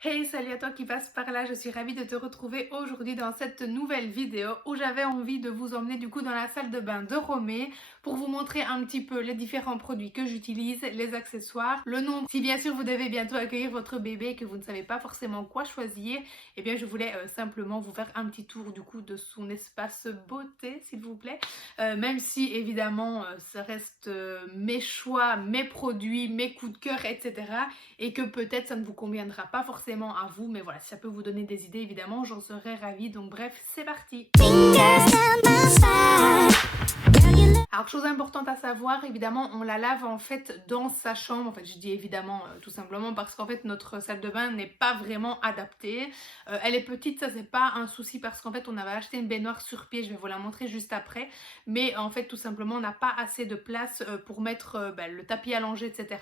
Hey, salut à toi qui passe par là, je suis ravie de te retrouver aujourd'hui dans cette nouvelle vidéo où j'avais envie de vous emmener du coup dans la salle de bain de Romée pour vous montrer un petit peu les différents produits que j'utilise, les accessoires, le nombre. Si bien sûr vous devez bientôt accueillir votre bébé et que vous ne savez pas forcément quoi choisir, eh bien je voulais simplement vous faire un petit tour du coup de son espace beauté s'il vous plaît. Même si évidemment ça reste mes choix, mes produits, mes coups de cœur, etc. Et que peut-être ça ne vous conviendra pas forcément à vous, mais voilà, si ça peut vous donner des idées, évidemment, j'en serais ravie. Donc bref, c'est parti. Alors, chose importante à savoir, évidemment, on la lave en fait dans sa chambre. En fait, je dis évidemment tout simplement parce qu'en fait, notre salle de bain n'est pas vraiment adaptée. Elle est petite, ça c'est pas un souci parce qu'en fait, on avait acheté une baignoire sur pied, je vais vous la montrer juste après. Mais en fait, tout simplement, on n'a pas assez de place pour mettre le tapis allongé, etc.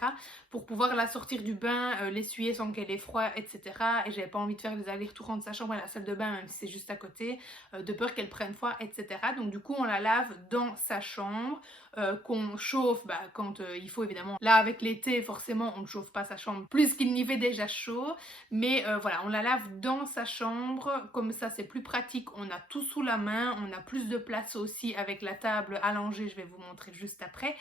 Pour pouvoir la sortir du bain, l'essuyer sans qu'elle ait froid, etc. Et j'avais pas envie de faire les allers-retours entre sa chambre et la salle de bain, même si c'est juste à côté, de peur qu'elle prenne froid, etc. Donc du coup, on la lave dans sa chambre. Qu'on chauffe quand il faut évidemment. Là avec l'été forcément on ne chauffe pas sa chambre plus qu'il n'y fait déjà chaud, mais voilà, on la lave dans sa chambre, comme ça c'est plus pratique, on a tout sous la main, on a plus de place aussi avec la table allongée, je vais vous montrer juste après,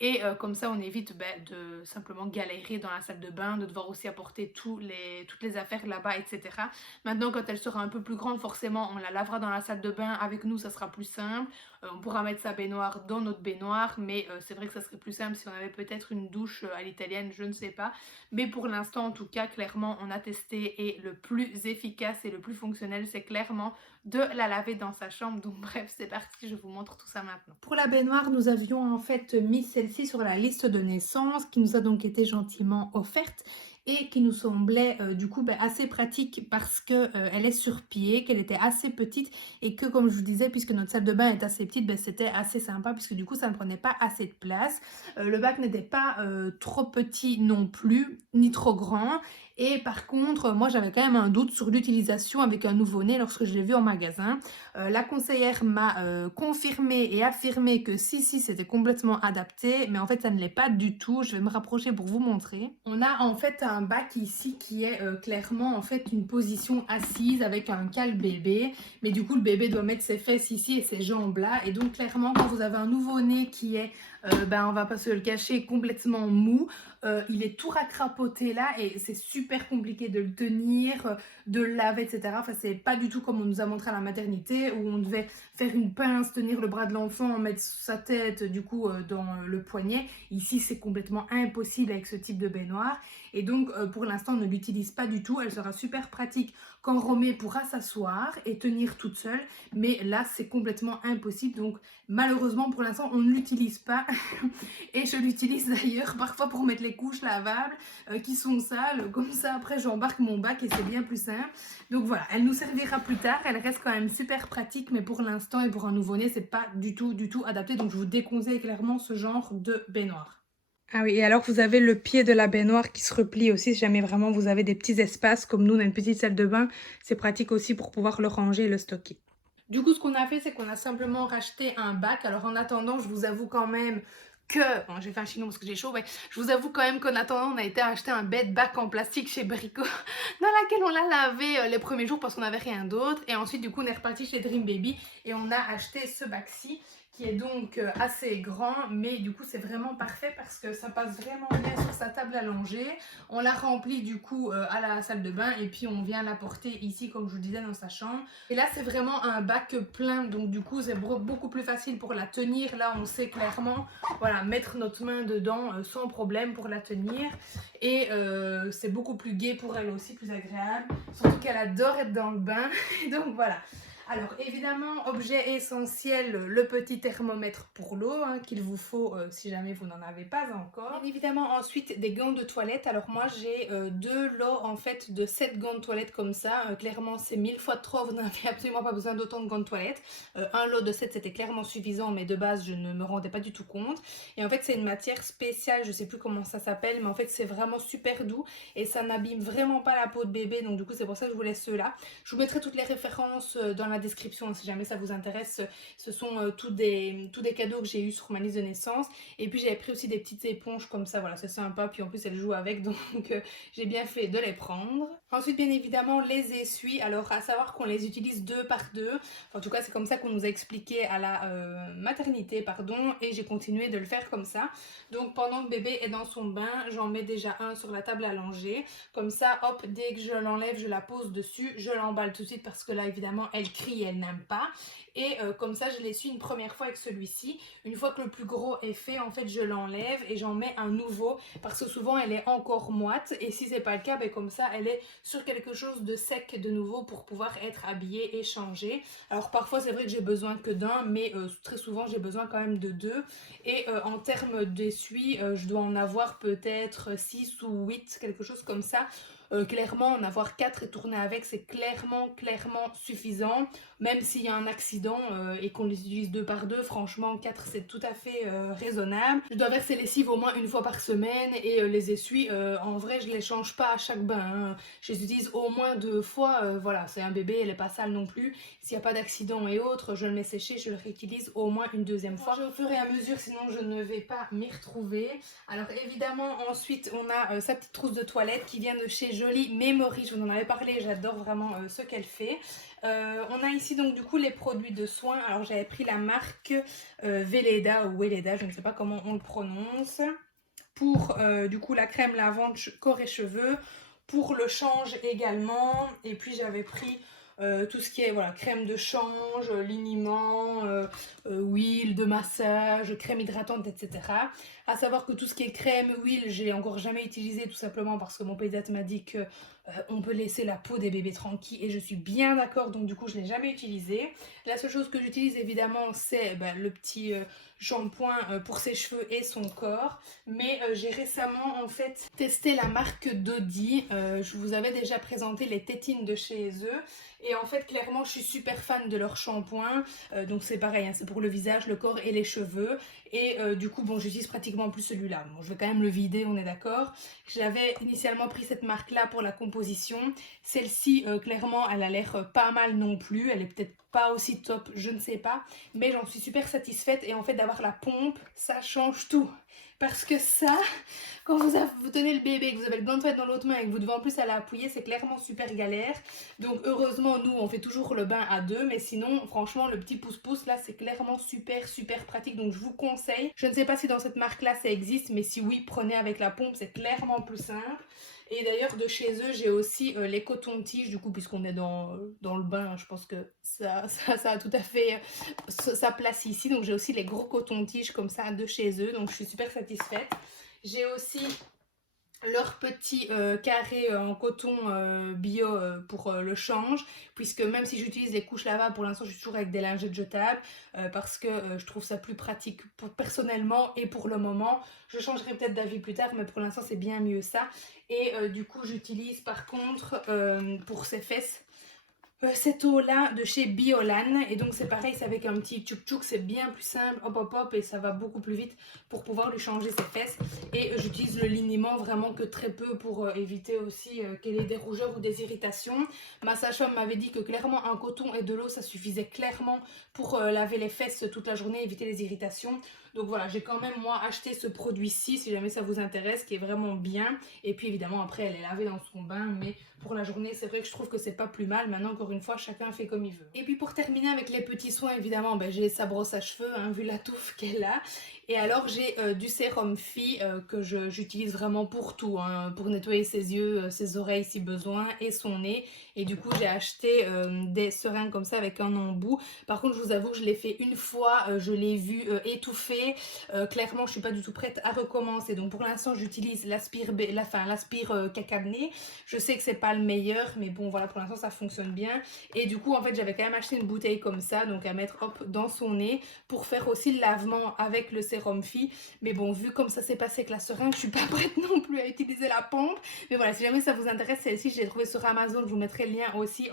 et comme ça on évite de simplement galérer dans la salle de bain, de devoir aussi apporter toutes les affaires là-bas, etc. Maintenant quand elle sera un peu plus grande, forcément on la lavera dans la salle de bain avec nous, ça sera plus simple. On pourra mettre sa baignoire dans notre baignoire, mais c'est vrai que ça serait plus simple si on avait peut-être une douche à l'italienne, je ne sais pas. Mais pour l'instant, en tout cas, clairement, on a testé et le plus efficace et le plus fonctionnel, c'est clairement de la laver dans sa chambre. Donc bref, c'est parti, je vous montre tout ça maintenant. Pour la baignoire, nous avions en fait mis celle-ci sur la liste de naissance qui nous a donc été gentiment offerte et qui nous semblait du coup assez pratique parce que elle est sur pied, qu'elle était assez petite et que comme je vous disais, puisque notre salle de bain est assez petite, c'était assez sympa puisque du coup ça ne prenait pas assez de place. Le bac n'était pas trop petit non plus, ni trop grand. Et par contre, moi j'avais quand même un doute sur l'utilisation avec un nouveau-né lorsque je l'ai vu en magasin. La conseillère m'a confirmé et affirmé que si c'était complètement adapté, mais en fait ça ne l'est pas du tout. Je vais me rapprocher pour vous montrer. On a en fait un bac ici qui est clairement en fait une position assise avec un cale bébé, mais du coup le bébé doit mettre ses fesses ici et ses jambes là, et donc clairement quand vous avez un nouveau-né qui est on va pas se le cacher, complètement mou, il est tout racrapoté là et c'est super compliqué de le tenir, de le laver, etc. Enfin, c'est pas du tout comme on nous a montré à la maternité où on devait faire une pince, tenir le bras de l'enfant, mettre sa tête du coup dans le poignet. Ici, c'est complètement impossible avec ce type de baignoire. Et donc, pour l'instant, on ne l'utilise pas du tout. Elle sera super pratique quand Romée pourra s'asseoir et tenir toute seule. Mais là, c'est complètement impossible. Donc, malheureusement, pour l'instant, on ne l'utilise pas. Et je l'utilise d'ailleurs parfois pour mettre les couches lavables qui sont sales. Comme ça, après, j'embarque mon bac et c'est bien plus simple. Donc voilà, elle nous servira plus tard. Elle reste quand même super pratique, mais pour l'instant et pour un nouveau-né, c'est pas du tout adapté. Donc je vous déconseille clairement ce genre de baignoire. Ah oui, et alors vous avez le pied de la baignoire qui se replie aussi si jamais vraiment vous avez des petits espaces comme nous, on a une petite salle de bain. C'est pratique aussi pour pouvoir le ranger et le stocker. Du coup, ce qu'on a fait, c'est qu'on a simplement racheté un bac. Alors en attendant, je vous avoue quand même que... Bon, j'ai fait un chignon parce que j'ai chaud, mais je vous avoue quand même qu'en attendant, on a été acheter un bed bac en plastique chez Brico, dans laquelle on l'a lavé les premiers jours parce qu'on n'avait rien d'autre. Et ensuite, du coup, on est reparti chez Dream Baby et on a acheté ce bac-ci qui est donc assez grand, mais du coup c'est vraiment parfait parce que ça passe vraiment bien sur sa table allongée. On la remplit du coup à la salle de bain et puis on vient la porter ici comme je vous disais dans sa chambre. Et là c'est vraiment un bac plein, donc du coup c'est beaucoup plus facile pour la tenir. Là on sait clairement voilà, mettre notre main dedans sans problème pour la tenir. Et c'est beaucoup plus gai pour elle aussi, plus agréable. Surtout qu'elle adore être dans le bain. Donc voilà. Alors évidemment, objet essentiel, le petit thermomètre pour l'eau qu'il vous faut si jamais vous n'en avez pas encore. Bien évidemment ensuite des gants de toilette. Alors moi j'ai deux lots en fait de 7 gants de toilette comme ça. Clairement c'est 1000 fois trop, vous n'avez absolument pas besoin d'autant de gants de toilette. Un lot de 7 c'était clairement suffisant, mais de base je ne me rendais pas du tout compte. Et en fait c'est une matière spéciale, je sais plus comment ça s'appelle, mais en fait c'est vraiment super doux et ça n'abîme vraiment pas la peau de bébé. Donc du coup c'est pour ça que je vous laisse ceux-là. Je vous mettrai toutes les références dans la description si jamais ça vous intéresse. Ce sont tous des cadeaux que j'ai eu sur ma liste de naissance. Et puis j'avais pris aussi des petites éponges comme ça, voilà, c'est sympa. Puis en plus elle joue avec, donc j'ai bien fait de les prendre. Ensuite bien évidemment les essuies, alors à savoir qu'on les utilise deux par deux. En tout cas c'est comme ça qu'on nous a expliqué à la maternité, pardon, et j'ai continué de le faire comme ça. Donc pendant que bébé est dans son bain, j'en mets déjà un sur la table à langer. Comme ça, hop, dès que je l'enlève, je la pose dessus, je l'emballe tout de suite parce que là évidemment elle crie, elle n'aime pas. Et comme ça je l'essuie une première fois avec celui-ci. Une fois que le plus gros est fait, en fait je l'enlève et j'en mets un nouveau parce que souvent elle est encore moite, et si c'est pas le cas, ben, comme ça elle est sur quelque chose de sec de nouveau pour pouvoir être habillée et changée. Alors parfois c'est vrai que j'ai besoin que d'un, mais très souvent j'ai besoin quand même de deux. Et en termes d'essuie, je dois en avoir peut-être 6 ou 8, quelque chose comme ça. Clairement en avoir 4 et tourner avec, c'est clairement suffisant. Même s'il y a un accident et qu'on les utilise deux par deux, franchement 4 c'est tout à fait raisonnable. Je dois verser les lessives au moins une fois par semaine, et les essuies en vrai je les change pas à chaque bain, hein. Je les utilise au moins 2 fois, voilà, c'est un bébé, elle est pas sale non plus. S'il n'y a pas d'accident et autres, je le mets sécher, je le réutilise au moins une deuxième fois. Au fur et à mesure, sinon je ne vais pas m'y retrouver. Alors évidemment ensuite on a sa petite trousse de toilette qui vient de chez Jolie Memory. Je vous en avais parlé, j'adore vraiment ce qu'elle fait. On a ici donc du coup les produits de soins. Alors j'avais pris la marque Veleda ou Weleda, je ne sais pas comment on le prononce. Pour du coup la crème lavande corps et cheveux. Pour le change également. Et puis j'avais pris tout ce qui est voilà, crème de change, liniment, huile de massage, crème hydratante, etc. À savoir que tout ce qui est crème, huile, j'ai encore jamais utilisé, tout simplement parce que mon pédiatre m'a dit que on peut laisser la peau des bébés tranquille, et je suis bien d'accord, donc du coup je ne l'ai jamais utilisé. La seule chose que j'utilise évidemment c'est le petit shampoing pour ses cheveux et son corps. Mais j'ai récemment en fait testé la marque Dodi. Je vous avais déjà présenté les tétines de chez eux. Et en fait clairement je suis super fan de leur shampoing. Donc c'est pareil, hein, c'est pour le visage, le corps et les cheveux. Et du coup bon, j'utilise pratiquement plus celui-là. Bon, je vais quand même le vider, on est d'accord. J'avais initialement pris cette marque là pour la composition. Celle-ci clairement elle a l'air pas mal non plus. Elle est peut-être pas aussi top, je ne sais pas, mais j'en suis super satisfaite. Et en fait d'avoir la pompe, ça change tout. Parce que ça, quand vous tenez le bébé, que vous avez le blanc de toilette dans l'autre main et que vous devez en plus aller appuyer, c'est clairement super galère. Donc heureusement, nous, on fait toujours le bain à deux. Mais sinon, franchement, le petit pouce-pouce, là, c'est clairement super pratique. Donc je vous conseille. Je ne sais pas si dans cette marque-là, ça existe. Mais si oui, prenez avec la pompe, c'est clairement plus simple. Et d'ailleurs, de chez eux, j'ai aussi les cotons-tiges. Du coup, puisqu'on est dans le bain, je pense que ça a tout à fait sa place ici. Donc j'ai aussi les gros cotons-tiges comme ça de chez eux. Donc je suis super satisfaite. J'ai aussi leur petit carré en coton bio pour le change, puisque même si j'utilise les couches lavables, pour l'instant je suis toujours avec des lingettes jetables parce que je trouve ça plus pratique personnellement, et pour le moment je changerai peut-être d'avis plus tard, mais pour l'instant c'est bien mieux ça. Et du coup j'utilise par contre pour ses fesses cette eau là de chez Biolan, et donc c'est pareil, c'est avec un petit tchouk tchouk, c'est bien plus simple, hop, et ça va beaucoup plus vite pour pouvoir lui changer ses fesses. Et j'utilise le liniment vraiment que très peu pour éviter aussi qu'elle ait des rougeurs ou des irritations. Ma sage-femme m'avait dit que clairement un coton et de l'eau ça suffisait clairement pour laver les fesses toute la journée, éviter les irritations. Donc voilà, j'ai quand même moi acheté ce produit-ci si jamais ça vous intéresse, qui est vraiment bien. Et puis évidemment après elle est lavée dans son bain, mais pour la journée c'est vrai que je trouve que c'est pas plus mal. Maintenant encore une fois chacun fait comme il veut. Et puis pour terminer avec les petits soins, évidemment j'ai sa brosse à cheveux, hein, vu la touffe qu'elle a. Et alors j'ai du sérum Phi que j'utilise vraiment pour tout, hein, pour nettoyer ses yeux, ses oreilles si besoin, et son nez. Et du coup j'ai acheté des seringues comme ça avec un embout. Par contre je vous avoue que je l'ai fait une fois, je l'ai vu étouffé. Clairement je suis pas du tout prête à recommencer. Donc pour l'instant j'utilise l'aspire caca de nez. Je sais que c'est pas le meilleur, mais bon voilà, pour l'instant ça fonctionne bien. Et du coup en fait j'avais quand même acheté une bouteille comme ça, donc à mettre hop dans son nez pour faire aussi le lavement avec le sérum Phi. Mais bon, vu comme ça s'est passé avec la seringue, je suis pas prête non plus à utiliser la pompe. Mais voilà, si jamais ça vous intéresse, celle-ci je l'ai trouvée sur Amazon, je vous mettrai le lien aussi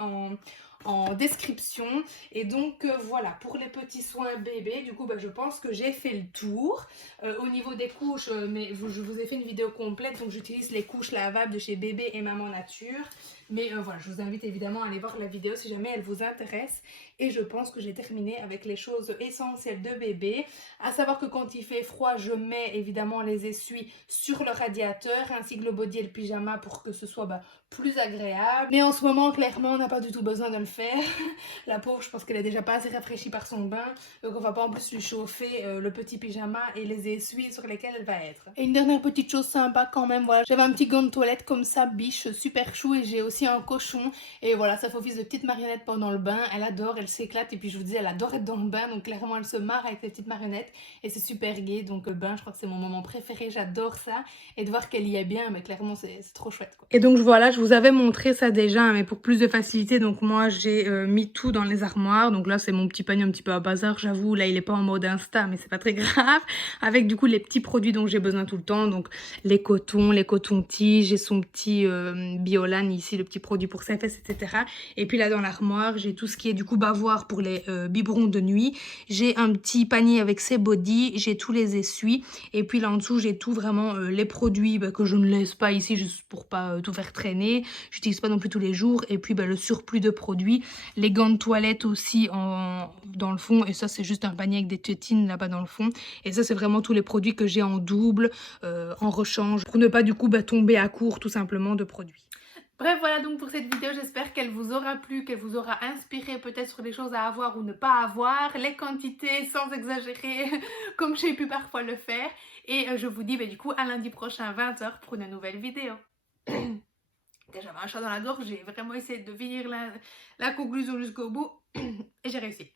en description. Et donc voilà pour les petits soins bébés. Du coup je pense que j'ai fait le tour. Au niveau des couches, je vous ai fait une vidéo complète, donc j'utilise les couches lavables de chez Bébé et Maman Nature. Mais voilà, je vous invite évidemment à aller voir la vidéo si jamais elle vous intéresse. Et je pense que j'ai terminé avec les choses essentielles de bébé. À savoir que quand il fait froid, je mets évidemment les essuies sur le radiateur, ainsi que le body et le pyjama pour que ce soit plus agréable. Mais en ce moment, clairement, on n'a pas du tout besoin de le faire. La pauvre, je pense qu'elle est déjà pas assez rafraîchie par son bain. Donc on va pas en plus lui chauffer le petit pyjama et les essuies sur lesquels elle va être. Et une dernière petite chose sympa quand même, voilà. J'avais un petit gant de toilette comme ça, biche, super chou. Et j'ai aussi un cochon. Et voilà, ça fait office de petite marionnette pendant le bain. Elle adore, elle s'éclate. Et puis je vous dis, elle adore être dans le bain. Donc clairement, elle se marre avec les petites marionnettes. Et c'est super gai. Donc le bain, je crois que c'est mon moment préféré. J'adore ça. Et de voir qu'elle y est bien, mais clairement, c'est trop chouette, quoi. Et donc voilà, je vous avais montré ça déjà, hein, mais pour plus de facilité, donc moi j'ai mis tout dans les armoires. Donc là c'est mon petit panier un petit peu à bazar, j'avoue. Là il est pas en mode Insta, mais c'est pas très grave. Avec du coup les petits produits dont j'ai besoin tout le temps. Donc les cotons-tiges, j'ai son petit Biolan ici, le petit produit pour ses fesses, etc. Et puis là dans l'armoire, j'ai tout ce qui est du coup bavoir pour les biberons de nuit. J'ai un petit panier avec ses body, j'ai tous les essuies. Et puis là en dessous, j'ai tout vraiment les produits que je ne laisse pas ici juste pour pas tout faire traîner. J'utilise pas non plus tous les jours. Et puis le surplus de produits, les gants de toilette aussi dans le fond. Et ça c'est juste un panier avec des tétines là-bas dans le fond. Et ça c'est vraiment tous les produits que j'ai en double, en rechange, pour ne pas du coup tomber à court tout simplement de produits. Bref, voilà donc pour cette vidéo, j'espère qu'elle vous aura plu, qu'elle vous aura inspiré peut-être sur les choses à avoir ou ne pas avoir, les quantités sans exagérer comme j'ai pu parfois le faire. Et je vous dis du coup à lundi prochain 20h pour une nouvelle vidéo. J'avais un chat dans la gorge, j'ai vraiment essayé de finir la conclusion jusqu'au bout et j'ai réussi.